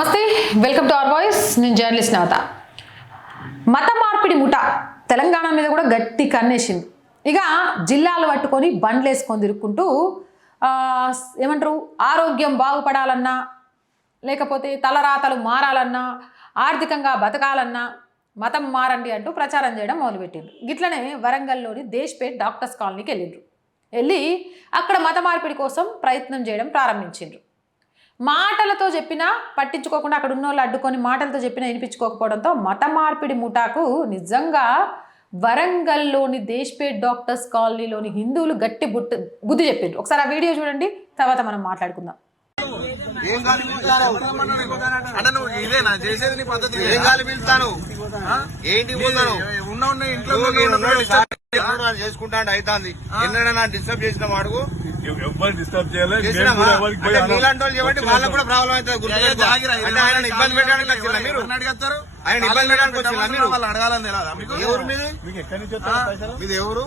నమస్తే welcome to our voice. నేను journalist నవత మత మార్పిడి ముఠ తెలంగాణ మీద కూడా గట్టి కన్నేసింది. ఇక జిల్లాలు పట్టుకొని బండ్లు వేసుకొని తిరుక్కుంటూ ఏమంటారు ఆరోగ్యం బాగుపడాలన్నా లేకపోతే తలరాతలు మారాలన్నా ఆర్థికంగా బతకాలన్నా మతం మారండి అంటూ ప్రచారం చేయడం మొదలుపెట్టిండ్రు. గిట్లనే వరంగల్లోని దేశ్పేట్ డాక్టర్స్ కాలనీకి వెళ్ళిండ్రు. వెళ్ళి అక్కడ మత మార్పిడి కోసం ప్రయత్నం చేయడం ప్రారంభించిండ్రు. మాటలతో చెప్పినా పట్టించుకోకుండా అక్కడ ఉన్న వాళ్ళు అడ్డుకొని మాటలతో చెప్పినా వినిపించుకోకపోవడంతో మత మార్పిడి ముఠాకు నిజంగా వరంగల్లోని దేశ్పేట్ డాక్టర్స్ కాలనీలోని హిందువులు గట్టి బుట్ట బుద్ధి చెప్పిండ్రు. ఒకసారి ఆ వీడియో చూడండి తర్వాత మనం మాట్లాడుకుందాం. ఏం గాలి పీల్తాను? అంటే నువ్వు ఇదేనా చేసేది నీ పద్ధతి. ఏం గాలి పీల్తాను? ఏంటి పోతాను? ఉన్న ఉన్న ఇంట్లో నువ్వు ఉన్న ఈయన ఉన్న ఉన్నాడు సార్, ఎన్నడూ నన్ను చేసుకుంటా అంటే అవుతాంది ఎన్నడన్నా డిస్టర్బ్ చేసిన ఎవరు డిస్టర్బ్ చేయలేదు వాళ్ళకు కూడా ప్రాబ్లం అవుతుంది గుర్తుపెట్టుకో. ఆగిరా, ఇది అంటే ఆయన ఇబ్బంది పెట్టడానికి వచ్చిందా మీరు? ఎవరిని అడుగుతారు? ఆయన ఇబ్బంది పెట్టడానికి వచ్చిందా మీరు? వాళ్ళు అడగాలని తెలియదా మీకు ఎవరు మీది? మీకు ఎక్కడి నుంచి వస్తాయి పైసలు మీది ఎవరు?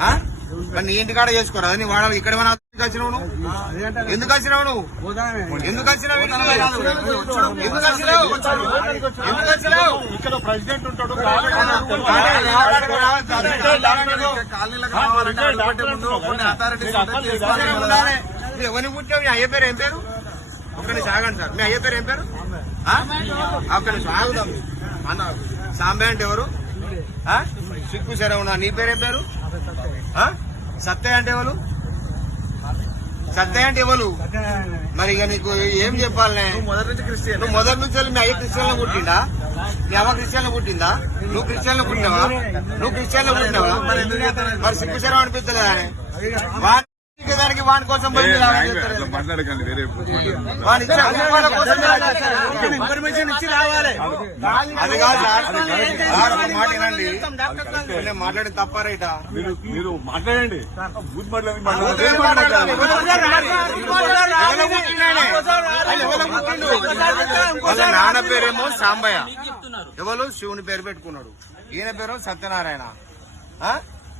ఆ? మరి నీ ఇంటికాడ చేసుకోరా? నీ వాడ ఇక్కడ ఎందుకు వచ్చినావు నువ్వు ఎందుకు వచ్చినావు నువ్వు ఎందుకు వచ్చినావు? ఎందుకు వచ్చినావు వచ్చినావు ఇక్కడ ప్రెసిడెంట్ ఉంటాడు ఎవరిని పుట్టావు మీ అయ్య పేరు ఏం పేరు ఒక్కని సాగండి సార్ మీ అయ్య పేరు ఏం పేరు ఆ? ఒక్కని సాగుదాం అన్న సాంబే అంటే ఎవరు ఆ? సిక్కు శరవణ నీ పేరు ఏం పేరు ఆ? సత్తయ్య అంటే ఎవరు సత్తయ్య అంటే ఎవరు? మరి ఇక నీకు ఏం చెప్పాలనే? నువ్వు మొదటి నుంచి క్రిస్టియన్. నువ్వు మొదటి నుంచి వెళ్ళి మీ అయ్య క్రిస్టియన్లో పుట్టిందా మీ అమ్మ క్రిస్టియన్లో పుట్టిందా? నువ్వు క్రిస్టియన్లో పుట్టినావా? నువ్వు క్రిస్టియన్లో పుట్టినావా? మరి సిగ్గు శరం అనిపిస్తుంది వాని కోసం. మాట్లాడకండి వేరే వాని ఇచ్చే. ఇన్ఫర్మేషన్ ఇచ్చి రావాలి. అది కాదు సార్ మాట వినండి నేను మాట్లాడి తప్ప రైటా. మీరు మీరు మాట్లాడండి. బూత్? వాళ్ళ నాన్న పేరేమో సాంబయ్య. ఎవరు? శివుని పేరు పెట్టుకున్నాడు. ఈయన పేరు సత్యనారాయణ. ఆ?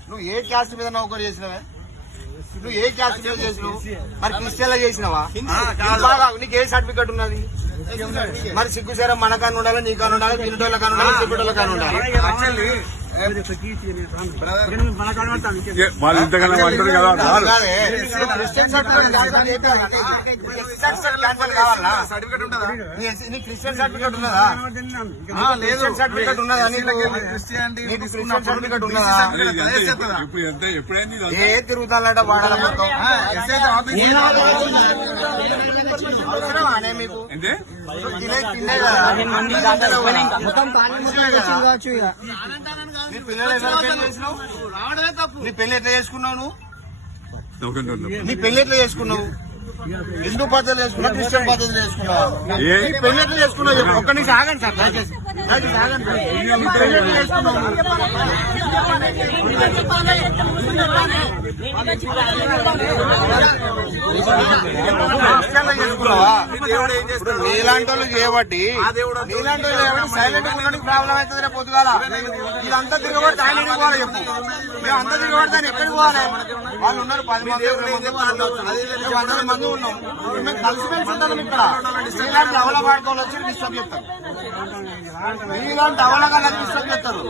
నువ్వు ఏ క్యాస్ట్ మీద నౌకరు చేసినవే? నువ్వు ఏ క్యాస్ట్ మీద చేసినావు? మరి క్రిస్టియన్ చేసినావా? నీకు ఏ సర్టిఫికెట్ ఉన్నది? మరి సిగ్గుసేరం మనకాన్ని ఉండాలి నీకని ఉండాలి తినటోళ్ళ కాని ఉండాలి? చెప్పేటోళ్ళ కాని ఉండాలి. వాళ్ళు ఇంతకన్నా అంటారు కదా క్రిస్టియన్ సర్టిఫికెట్ ఉన్నదా లేదు సర్టిఫికెట్ ఉన్నదా క్రిస్టియన్ సర్టిఫికెట్ ఉన్నదా ఇప్పుడు ఎంత ఎప్పుడైంది ఏ తిరుగుతానట మొత్తం ఆఫీస్ అవసరమా అనే మీకు అంటే తినే తినే కదా. ముస్లింలే కదా. నీ పిల్లలు ఎట్లా పెళ్ళి చేసినావు? నీ పెళ్ళి ఎట్లా చేసుకున్నావు. నీ పెళ్ళి ఎట్లా చేసుకున్నావు? హిందూ పద్ధతులు చేసుకున్నావు క్రిస్టియన్ పద్ధతులు చేసుకున్నావు ఏ- నీ పెళ్ళి ఎట్లా చేసుకున్నావు చెప్పు. ఒక్క నిమిషం ఆగండి సార్. దయచేసి దయచేసి ఆగండి సార్. ఇప్పుడు చేస్తాడు? నీలాంటి వాళ్ళు చేయబట్టి ఆ దేవుడు అంతా నీలాంటి వాళ్ళు చేయబట్టి సైలెంట్ ఉండడానికి ప్రాబ్లం అవుతుంది రేపు పొద్దుగాల? ఇదంతా తిరగబడి ఆయన పోవాలి చెప్పు. మేము అంతా తిరగబడి ఆయన ఎక్కడికి పోవాలి? వాళ్ళు ఉన్నారు పది మంది మంది ఉన్నాం. మేము కలిసిమెలిసి ఉంటాం ఇక్కడ. అవల వాడుకోవాలి వచ్చి డిస్టర్బ్ చేస్తారు. అవలగాళ్ళకి డిస్టర్బ్ చేస్తారు.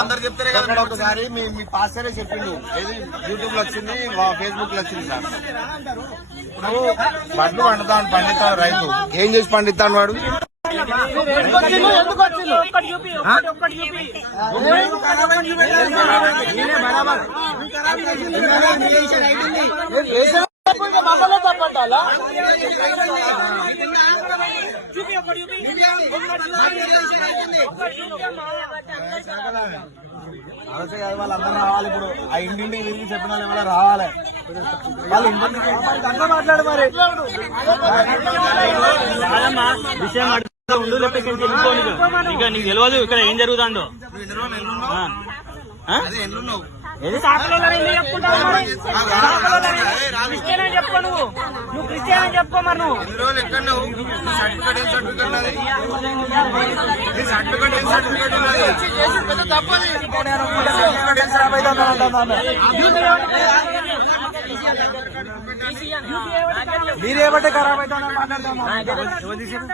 అందరు చెప్తారే కదా ఒకసారి మీ మీ పాస్టరే చెప్పిండు. ఏది? యూట్యూబ్లో వచ్చింది ఫేస్బుక్లో వచ్చింది సార్. వడ్లు పండుతాను పండిస్తాడు రైతు. ఏం చేసి పండిస్తాను వాడు? అవసరం కాదు వాళ్ళందరూ రావాలి ఇప్పుడు ఆ ఇంటింటికి తిరిగి చెప్పిన వాళ్ళు ఎవరో రావాలి వాళ్ళు ఇంటింటికి అంతా మాట్లాడు మరి. విషయం ఉండు లేకపోతే ఇక. నీకు తెలియదు ఇక్కడ ఏం జరుగుతుందో ఏది సాకులో క్రిస్టియన్ అని చెప్పుకో నువ్వు నువ్వు క్రిస్టియన్ అని చెప్పుకో మరి నువ్వు సర్టిఫికేట్ సర్టిఫికేట్ ఉన్నది నీ సర్టిఫికేట్ ఏం సర్టిఫికేట్ ఉన్నది తప్పది సర్టిఫికేట్ ఏం సర్టిఫికేట్ మీరేమంటే ఖరాబ్ అవుతానని మాట్లాడతాను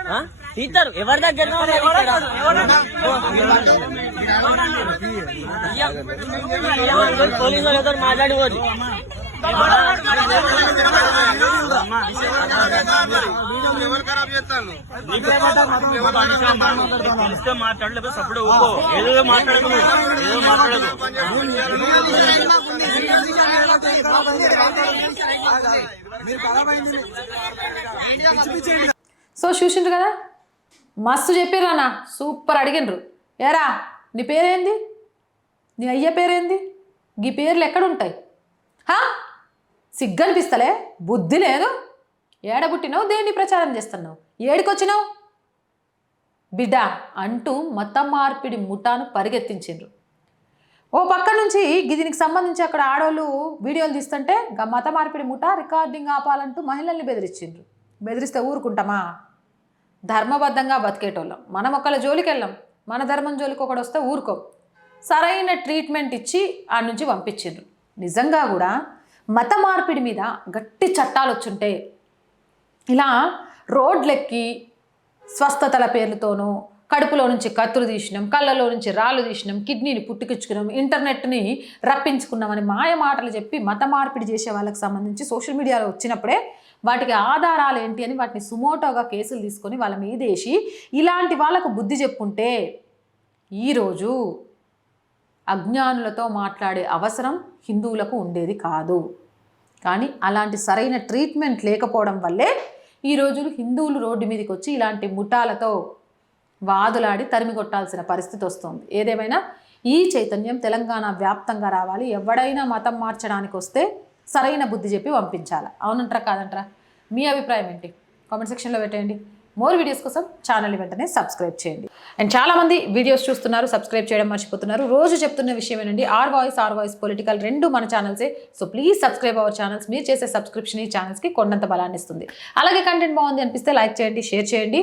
ఆ? తీస్తారు. ఎవరి దగ్గర పోలీసు వాళ్ళతో ఇస్తే మాట్లాడలేదు సప్పుడు ఊకో ఏదో మాట్లాడదు ఏదో మాట్లాడదు మీరు ఖరాబ్ అయింది పిచ్చి పిచ్చి ఏంటి? సో చూసిండ్రు కదా? మస్తు చెప్పారు అన్న. సూపర్ అడిగినరు ఏరా నీ పేరేంది? నీ అయ్య పేరేంది? గీ పేర్లు ఎక్కడుంటాయి? హా? సిగ్గనిపిస్తలే? బుద్ధి లేదు. ఏడబుట్టినావు దేన్ని ప్రచారం చేస్తున్నావు? ఏడికొచ్చినావు? బిడ్డ అంటూ మతం మార్పిడి ముఠాను పరిగెత్తించిండ్రు. ఓ పక్క నుంచి దీనికి సంబంధించి అక్కడ ఆడవాళ్ళు వీడియోలు తీస్తుంటే మత మార్పిడి ముఠ రికార్డింగ్ ఆపాలంటూ మహిళల్ని బెదిరించిండ్రు. బెదిరిస్తే ఊరుకుంటామా? ధర్మబద్ధంగా బతికేటోళ్ళం. మనం ఒకళ్ళ జోలికి వెళ్ళాం మన ధర్మం జోలికి ఒకడు వస్తే ఊరుకోం. సరైన ట్రీట్మెంట్ ఇచ్చి ఆ నుంచి పంపించిండ్రు. నిజంగా కూడా మత మార్పిడి మీద గట్టి చట్టాలు వచ్చుంటే ఇలా రోడ్లెక్కి స్వస్థతల పేర్లతోనూ కడుపులో నుంచి కత్తులు తీసినాం కళ్ళలో నుంచి రాళ్ళు తీసినాం కిడ్నీని పుట్టుకిచ్చుకున్నాం ఇంటర్నెట్ని రప్పించుకున్నామని మాయ మాటలు చెప్పి మత మార్పిడి చేసే వాళ్ళకి సంబంధించి సోషల్ మీడియాలో వచ్చినప్పుడే వాటికి ఆధారాలు ఏంటి అని వాటిని సుమోటోగా కేసులు తీసుకొని వాళ్ళ మీదేసి ఇలాంటి వాళ్ళకు బుద్ధి చెప్పుంటే ఈరోజు అజ్ఞానులతో మాట్లాడే అవసరం హిందువులకు ఉండేది కాదు. కానీ అలాంటి సరైన ట్రీట్మెంట్ లేకపోవడం వల్లే ఈ రోజులు హిందువులు రోడ్డు మీదకి వచ్చి ఇలాంటి ముఠాలతో వాదులాడి తరిమి కొట్టాల్సిన పరిస్థితి వస్తుంది. ఏదేమైనా ఈ చైతన్యం తెలంగాణ వ్యాప్తంగా రావాలి. ఎవడైనా మతం మార్చడానికి వస్తే సరైన బుద్ధి చెప్పి పంపించాలి? అవునంటారా కాదంటారా? మీ అభిప్రాయం ఏంటి? కామెంట్ సెక్షన్లో పెట్టేయండి. మోర్ వీడియోస్ కోసం ఛానల్ వెంటనే సబ్స్క్రైబ్ చేయండి. అండ్ చాలామంది వీడియోస్ చూస్తున్నారు సబ్స్క్రైబ్ చేయడం మర్చిపోతున్నారు. రోజు చెప్తున్న విషయం ఏంటండి R voice R voice political రెండు మన ఛానల్సే. So please subscribe our channels. మీరు చేసే సబ్స్క్రిప్షన్ ఈ ఛానల్స్కి కొండంత బలాన్ని ఇస్తుంది అలాగే కంటెంట్ బాగుంది అనిపిస్తే లైక్ చేయండి షేర్ చేయండి.